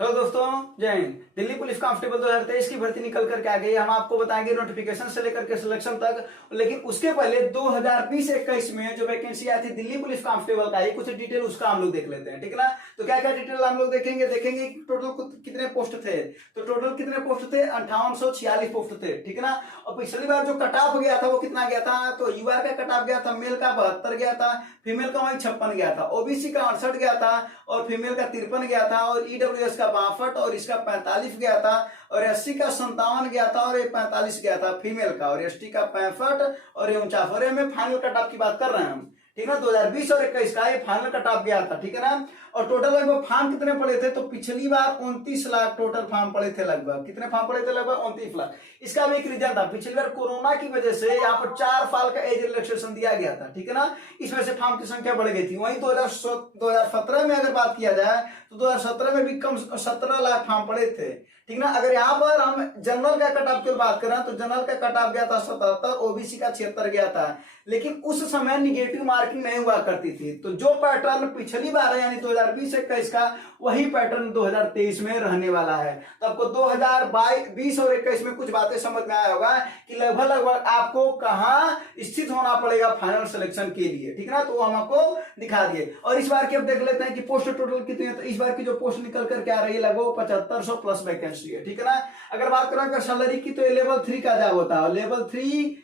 Hello दोस्तों, जय Hind. Delhi police constable 2023 की भर्ती निकल करके आ गई। हम आपको बताएंगे नोटिफिकेशन से लेकर के सिलेक्शन तक। लेकिन उसके पहले 2020-21 में जो वैकेंसी आई थी दिल्ली पुलिस कांस्टेबल का, ये कुछ डिटेल उसका हम लोग देख लेते हैं, ठीक है ना। तो क्या क्या डिटेल हम लोग देखेंगे टोटल कितने पोस्ट थे। तो टोटल कितने पोस्ट थे? 5846 पोस्ट थे, ठीक है ना। और पिछली बार जो कट ऑफ गया था वो कितना गया था? तो यूआर का कट ऑफ गया था, मेल का 72 गया था, फीमेल का वही 56 गया था, ओबीसी का 68 गया था और फीमेल का 53 गया था और ईडब्ल्यूएस का 62 और इसका 45 गया था और एससी का 57 गया था और 45 गया था फीमेल का और एसटी का 65 और 49। और में फाइनल कट ऑफ की बात कर रहे हैं हम, ठीक है ना। 2020 और 21 का ये फाइनल कट ऑफ गया था, ठीक है ना। और टोटल लगभग फॉर्म कितने पड़े थे? तो पिछली बार 29 लाख टोटल फॉर्म पड़े थे। लगभग कितने फॉर्म पड़े थे? लगभग 29 लाख। इसका भी एक रीजन था, पिछली बार कोरोना की वजह से यहाँ पर 4 साल का एज रिलैक्सेशन दिया गया था, ठीक है ना। इस वजह से फॉर्म की संख्या बढ़ गई थी। वहीं 2017 में अगर बात किया जाए तो 2017 में भी कम 17 लाख फॉर्म पड़े थे, ठीक ना। अगर यहाँ पर हम जनरल का कट ऑफ की बात करें तो जनरल का कट ऑफ गया था 77, ओबीसी का 76 गया था। लेकिन उस समय निगेटिव मार्किंग नहीं हुआ करती थी। तो जो पैटर्न पिछली बार है यानी 2020-21 का, वही पैटर्न 2023 में रहने वाला है। तो आपको 2020 और 21 में कुछ बातें समझ में आया होगा कि लगभग आपको कहाँ स्थित होना पड़ेगा फाइनल सिलेक्शन के लिए, ठीक है ना। तो हम आपको दिखा दिए। और इस बार की अब देख लेते हैं कि पोस्ट टोटल कितनी है। तो इस बार की जो पोस्ट निकल करके आ रही है लगभग 7500 प्लस वैकेंसी है, ठीक है ना। अगर बात करें अगर सैलरी की तो लेवल 3 का जॉब होता है। लेवल 3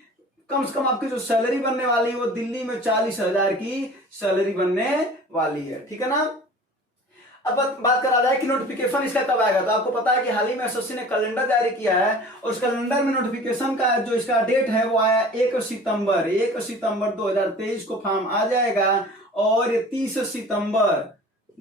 कम से कम आपकी जो सैलरी बनने वाली है वो दिल्ली में 40,000 की सैलरी बनने वाली है, ठीक है ना। अब बात करा जाए कि नोटिफिकेशन इसका कब आएगा। तो आपको पता है कि हाल ही में एसएससी ने कैलेंडर जारी किया है और उस कैलेंडर में नोटिफिकेशन का जो इसका डेट है वो आया 1 सितंबर 2023 को फॉर्म आ जाएगा और 30 सितंबर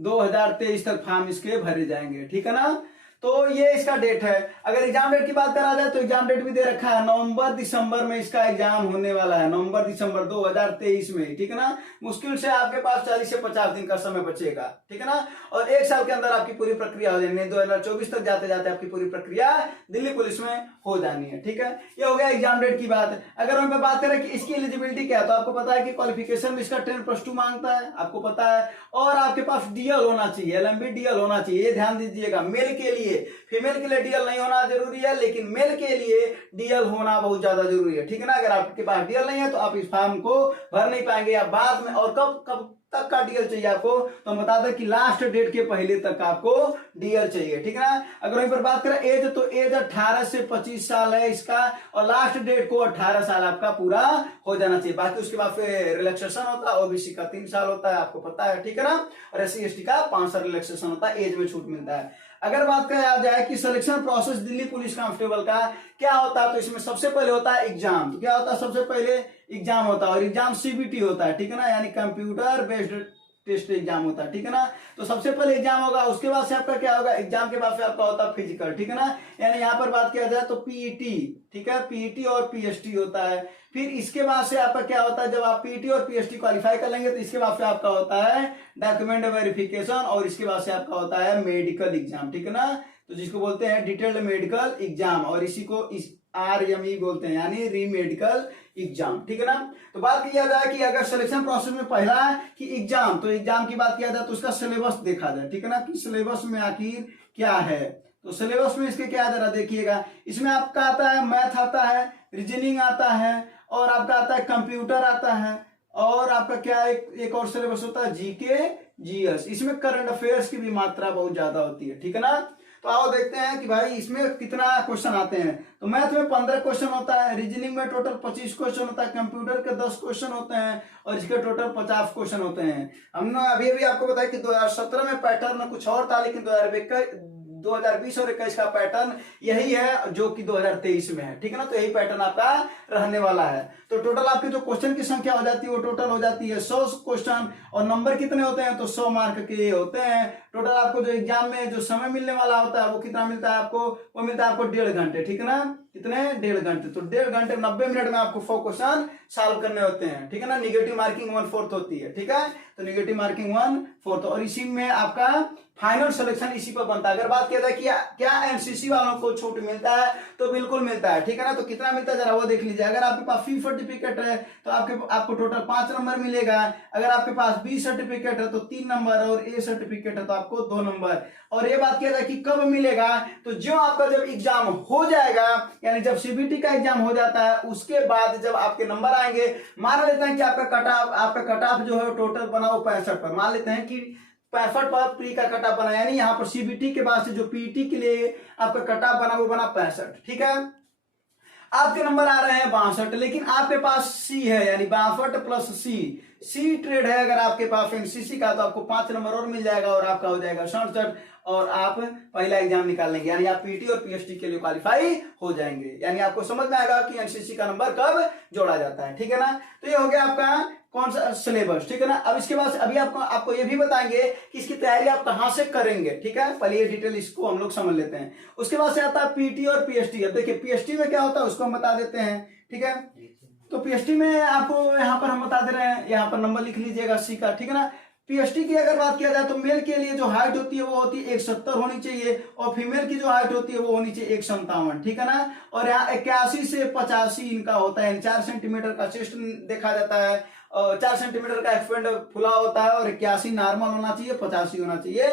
2023 तक फॉर्म इसके भरे जाएंगे, ठीक है ना। तो ये इसका डेट है। अगर एग्जाम डेट की बात करा जाए तो एग्जाम डेट भी दे रखा है, नवंबर दिसंबर में इसका एग्जाम होने वाला है, नवंबर दिसंबर 2023 में, ठीक है ना। मुश्किल से आपके पास 40 से 50 दिन का समय बचेगा, ठीक है ना। और 1 साल के अंदर आपकी पूरी प्रक्रिया हो जानी है। 2024 तक जाते जाते आपकी पूरी प्रक्रिया दिल्ली पुलिस में हो जानी है, ठीक है। ये हो गया एग्जाम डेट की बात। अगर हम बात करें कि इसकी एलिजिबिलिटी क्या है तो आपको पता है कि क्वालिफिकेशन में इसका 10+2 मांगता है, आपको पता है। और आपके पास डीएल होना चाहिए, एलएमबी डीएल होना चाहिए, ये ध्यान दीजिएगा। मेल के लिए, फीमेल के लिए डीएल नहीं होना जरूरी है, लेकिन मेल के लिए डीएल होना बहुत ज्यादा जरूरी है, ठीक है ना। अगर आपके पास डीएल नहीं है तो आप इस फॉर्म को भर नहीं पाएंगे या बाद में। और कब तक का डीएल चाहिए आपको? तो हम बता दें कि लास्ट डेट के पहले तक आपको डीएल चाहिए, ठीक है ना। अगर वहीं पर बात करें एज, तो एज 18 से 25 साल है इसका और लास्ट डेट को 18 साल आपका पूरा हो जाना चाहिए। बाकी उसके बाद फिर रिलैक्सेशन होता है, ओबीसी का 3 साल होता है, आपको पता है, ठीक है ना। और एससी एसटी का 5 साल रिलैक्सेशन होता है, एज में छूट मिलता है। अगर बात करें जाए कि selection process Delhi police constable का क्या होता है, तो इसमें सबसे पहले होता है एग्जाम। तो क्या होता है? सबसे पहले एग्जाम होता है और एग्जाम सीबीटी होता है, ठीक है ना, यानी कंप्यूटर बेस्ड टेस्ट एग्जाम होता है, ठीक है ना। तो सबसे पहले एग्जाम होगा, उसके बाद से आपका क्या होगा? एग्जाम के बाद से आपका होता है फिजिकल, ठीक है ना। यानी यहाँ पर बात किया जाए तो पीईटी, ठीक है, पीईटी और पीएसटी होता है। फिर इसके बाद से आपका क्या होता है? जब आप पीईटी और पीएसटी क्वालिफाई कर लेंगे तो इसके बाद से आपका होता है डॉक्यूमेंट वेरिफिकेशन और इसके बाद से आपका होता है मेडिकल एग्जाम, ठीक है ना। तो जिसको बोलते हैं डिटेल्ड मेडिकल एग्जाम और इसी को RME बोलते हैं, यानी री मेडिकल एग्जाम, ठीक है ना। तो बात किया जाए कि अगर सिलेक्शन प्रोसेस में पहला है कि एग्जाम, तो एग्जाम की बात किया जाए तो उसका सिलेबस देखा जाए, ठीक है ना, कि सिलेबस में आखिर क्या है। तो सिलेबस में इसके क्या जरा देखिएगा। इसमें आपका आता है मैथ आता है, रीजनिंग आता है और आपका आता है कंप्यूटर आता है और आपका क्या एक और सिलेबस होता है जीके जीएस। इसमें करंट अफेयर्स की भी मात्रा बहुत ज्यादा होती है, ठीक है ना। तो आओ देखते हैं कि भाई इसमें कितना क्वेश्चन आते हैं। तो मैथ में 15 क्वेश्चन होता है, रीजनिंग में टोटल 25 क्वेश्चन होता है, कंप्यूटर के 10 क्वेश्चन होते हैं और इसके टोटल 50 क्वेश्चन होते हैं। हमने अभी आपको बताया कि 2017 में पैटर्न कुछ और था, लेकिन 2020 और 21 का पैटर्न यही है जो कि 2023 में है, ठीक है ना। तो यही पैटर्न आपका रहने वाला है। तो टोटल आपकी जो क्वेश्चन की संख्या हो जाती है वो टोटल हो जाती है 100 क्वेश्चन और नंबर कितने होते हैं? तो 100 मार्क के होते हैं। टोटल आपको जो एग्जाम में जो समय मिलने वाला होता है वो कितना मिलता है आपको? वो मिलता है आपको 1.5 घंटे, ठीक है ना। कितने? 1.5 घंटे। तो 1.5 घंटे 90 मिनट में आपको 100 क्वेश्चन सॉल्व करने होते हैं, ठीक है ना। निगेटिव मार्किंग 1/4 होती है, ठीक है। तो निगेटिव मार्किंग 1/4 और इसी में आपका फाइनल सिलेक्शन इसी पर बनता है। अगर बात किया जाए क्या एनसीसी वालों को छूट मिलता है तो बिल्कुल मिलता है, ठीक है ना। तो कितना मिलता है जरा वो देख लीजिए। अगर आपके पास सी सर्टिफिकेट है तो आपको टोटल 5 नंबर मिलेगा। अगर आपके पास बी सर्टिफिकेट है तो 3 नंबर और ए सर्टिफिकेट है तो आपको 2 नंबर। और ये बात किया जाए कि कब मिलेगा, तो जो आपका जब एग्जाम हो जाएगा, यानी जब सीबीटी का एग्जाम हो जाता है उसके बाद जब आपके नंबर आएंगे, मान लेते हैं कि आपका कट ऑफ जो है टोटल बना हो 65 पर, मान लेते हैं कि 65 पर प्री का कट ऑफ बना, यानी यहाँ पर सीबीटी के बाद से जो पीटी के लिए आपका कट ऑफ बना वो बना 65, ठीक है। आपके नंबर आ रहे हैं 62, लेकिन आपके पास सी है, यानी 62 प्लस सी ट्रेड है अगर आपके पास एमसीसी का, तो आपको 5 नंबर और मिल जाएगा और आपका हो जाएगा 67 और आप पहला एग्जाम निकाल लेंगे, यानी आप पीटी और पीएचडी के लिए क्वालिफाई हो जाएंगे। यानी आपको समझ में आएगा कि एनसीसी का नंबर कब जोड़ा जाता है, ठीक है ना। तो ये हो गया आपका कौन सा सिलेबस, ठीक है ना। अब इसके बाद अभी आपको ये भी बताएंगे कि इसकी तैयारी आप कहां से करेंगे, ठीक है। पहले ये डिटेल इसको हम लोग समझ लेते हैं। उसके बाद से आता है पीटी और पीएचडी। अब देखिए पीएचडी में क्या होता है उसको हम बता देते हैं, ठीक है। तो पीएचडी में आपको यहाँ पर हम बता दे रहे हैं, यहाँ पर नंबर लिख लीजिएगा सी का, ठीक है ना। पीएचडी की अगर बात किया जाए तो मेल के लिए जो हाइट होती है वो होती है 170 होनी चाहिए और फीमेल की जो हाइट होती है वो होनी चाहिए 157, ठीक है ना। और यहाँ 81 से 85 इनका होता है, 4 सेंटीमीटर का चेस्ट देखा जाता है और 4 सेंटीमीटर का एक्सपेंड फुला होता है और 81 नॉर्मल होना चाहिए, 85 होना चाहिए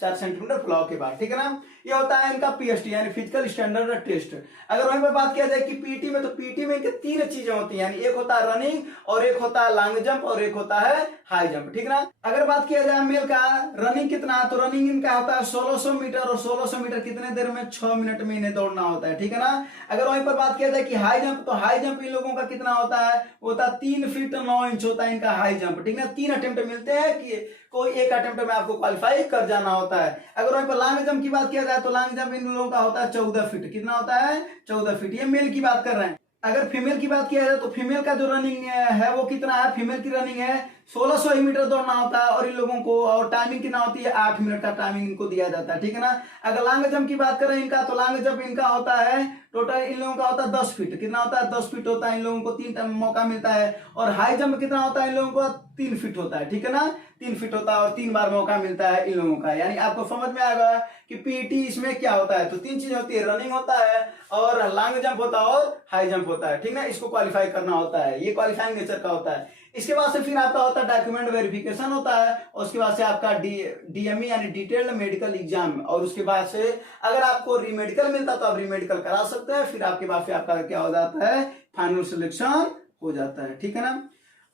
4 सेंटीमीटर फुलाव के बाद, ठीक है ना। ये होता है इनका पीएचडी यानी फिजिकल स्टैंडर्ड टेस्ट। अगर वहीं पर बात किया जाए कि पीटी में, तो पीटी में इनके 3 चीजें होती हैं, यानी एक होता है रनिंग और एक होता है लॉन्ग जंप और एक होता है हाई जंप, ठीक ना। अगर बात किया जाए मेल का रनिंग कितना, तो रनिंग इनका होता है 1600 मीटर और 1600 मीटर कितने देर में, 6 मिनट में इन्हें दौड़ना होता है, ठीक है ना। अगर वहीं पर बात किया जाए कि हाई जंप, तो हाई जंप इन लोगों का कितना होता है, होता है 3 फीट 9 इंच होता है इनका हाई जंप, ठीक ना। 3 अटेम्प्ट मिलते हैं कि कोई एक अटेम्प्ट में आपको क्वालिफाई कर जाना होता है। अगर वहीं पर लॉन्ग जंप की बात किया जाए तो लॉन्ग जंप इन लोगों का होता है 14 फीट, कितना होता है 14 फीट। ये मेल की बात कर रहे हैं। अगर फीमेल की बात किया जाए तो फीमेल का जो रनिंग है वो कितना है, फीमेल की रनिंग है 1600 मीटर दौड़ना होता है और इन लोगों को, और टाइमिंग कितना होती है 8 मिनट का टाइमिंग इनको दिया जाता है, ठीक है ना। अगर लॉन्ग जंप की बात करें इनका, तो लॉन्ग जंप इनका होता है टोटल इन लोगों का होता है 10 फीट, कितना होता है 10 फीट होता है, इन लोगों को 3 मौका मिलता है। और हाई जंप कितना होता है इन लोगों को 3 फीट होता है, ठीक है ना। 3 फीट होता है और 3 बार मौका मिलता है इन लोगों का। यानी आपको समझ में आएगा कि पीटी इसमें क्या होता है, तो 3 चीजें होती है, रनिंग होता है और लॉन्ग जंप होता है और हाई जंप होता है, ठीक ना। इसको क्वालिफाई करना होता है, ये क्वालिफाइंग नेचर का होता है। इसके बाद से फिर आपका होता है डॉक्यूमेंट वेरिफिकेशन होता है और उसके बाद से आपका डीएमई यानी डिटेल्ड मेडिकल एग्जाम, और उसके बाद से अगर आपको रीमेडिकल मिलता तो आप रीमेडिकल करा सकते हैं। फिर आपके बाद से आपका क्या हो जाता है, फाइनल सिलेक्शन हो जाता है, ठीक है ना।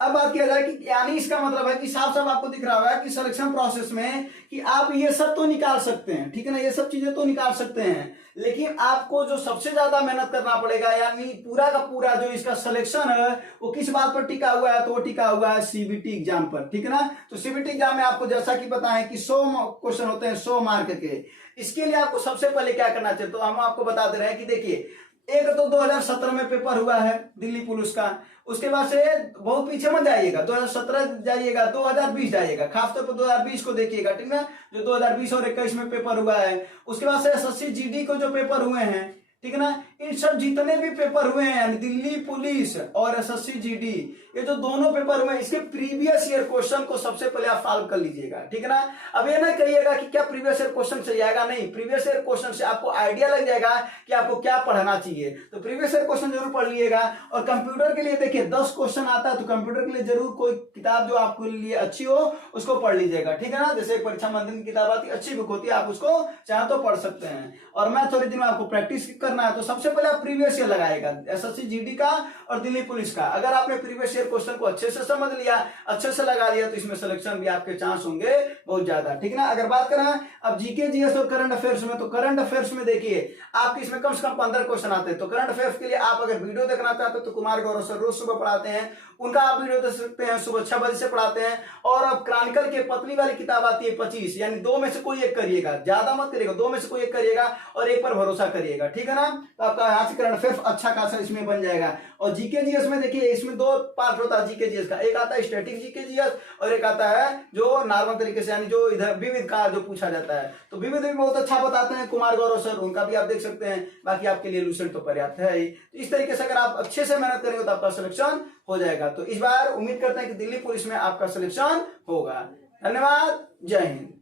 अब बात किया जाए कि यानी इसका मतलब है कि साफ साफ आपको दिख रहा होगा कि सिलेक्शन प्रोसेस में कि आप ये सब तो निकाल सकते हैं, ठीक है ना, ये सब चीजें तो निकाल सकते हैं, लेकिन आपको जो सबसे ज्यादा मेहनत करना पड़ेगा, यानी पूरा का पूरा जो इसका सिलेक्शन है वो किस बात पर टिका हुआ है, तो वो टिका हुआ है सीबीटी एग्जाम पर, ठीक है ना। तो सीबीटी एग्जाम में आपको जैसा कि पता है कि 100 क्वेश्चन होते हैं 100 मार्क के। इसके लिए आपको सबसे पहले क्या करना चाहिए, तो हम आपको बता दे रहे हैं कि देखिए, एक तो 2017 में पेपर हुआ है दिल्ली पुलिस का, उसके बाद से बहुत पीछे मत जाइएगा, 2017 जाइएगा, 2020 जाइएगा, खासतौर पर 2020 को देखिएगा, ठीक ना, जो 2020 और 21 में पेपर हुआ है। उसके बाद से एसएससी जीडी को जो पेपर हुए हैं, ठीक है ना, इन सब जितने भी पेपर हुए हैं यानी दिल्ली पुलिस और एसएससी जीडी, ये जो दोनों पेपर हुए, इसके प्रीवियस ईयर क्वेश्चन को सबसे पहले आप सॉल्व कर लीजिएगा, ठीक है ना। अब ये ना कहिएगा कि क्या प्रीवियस ईयर क्वेश्चन से जाएगा, नहीं, प्रीवियस ईयर क्वेश्चन से आपको आइडिया लग जाएगा कि आपको क्या पढ़ना चाहिए, तो प्रीवियस ईयर क्वेश्चन जरूर पढ़ लीजिएगा। और कंप्यूटर के लिए देखिए 10 क्वेश्चन आता है, तो कंप्यूटर के लिए जरूर कोई किताब जो आपके लिए अच्छी हो उसको पढ़ लीजिएगा, ठीक है ना। जैसे परीक्षा मंथन की किताब आती है, अच्छी बुक होती है, आप उसको चाहे तो पढ़ सकते हैं। और मैथ और में आपको प्रैक्टिस करना है, तो सबसे पहले आप प्रीवियस ईयर लगाएगा, एसएससी जीडी का और दिल्ली पुलिस का। अगर आपने प्रीवियस ईयर क्वेश्चन को अच्छे से समझ लिया, अच्छे से लगा लिया, तो इसमें सिलेक्शन भी आपके चांस होंगे बहुत ज्यादा, ठीक है ना। अगर बात करें अब जीके जीएस और करंट अफेयर्स में, तो करंट अफेयर्स में देखिए आपके इसमें कम से कम 15 क्वेश्चन आते हैं। तो करंट अफेयर्स के लिए आप अगर वीडियो देखना चाहते हो तो कुमार गौरव सर रोज सुबह पढ़ाते हैं, उनका आप वीडियो देख सकते हैं, सुबह 6 बजे से पढ़ाते हैं। और अब क्रॉनिकल की पतली वाली किताब आती है 25, यानी 2 में से कोई एक करिएगा, ज्यादा मत करिएगा, 2 में से कोई एक करिएगा और एक पर भरोसा करिएगा, ठीक है ना। तो आपका यहाँ से करंट अफेयर्स अच्छा खासा इसमें बन जाएगा। और जीके जीएस में देखिए इसमें 2 पार्ट होता है जीके जीएस का, एक आता है स्टैटिक जीके जीएस और एक आता है जो नॉर्मल तरीके से, यानी जो इधर विविध का जो पूछा जाता है। तो विविध भी बहुत अच्छा बताते हैं कुमार गौरव सर, उनका भी आप देख सकते हैं। बाकी आपके लिए लूसेंट तो पर्याप्त है ही। तो इस तरीके से अगर आप अच्छे से मेहनत करेंगे तो आपका सिलेक्शन हो जाएगा। तो इस बार उम्मीद करते हैं कि दिल्ली पुलिस में आपका सिलेक्शन होगा। धन्यवाद, जय हिंद।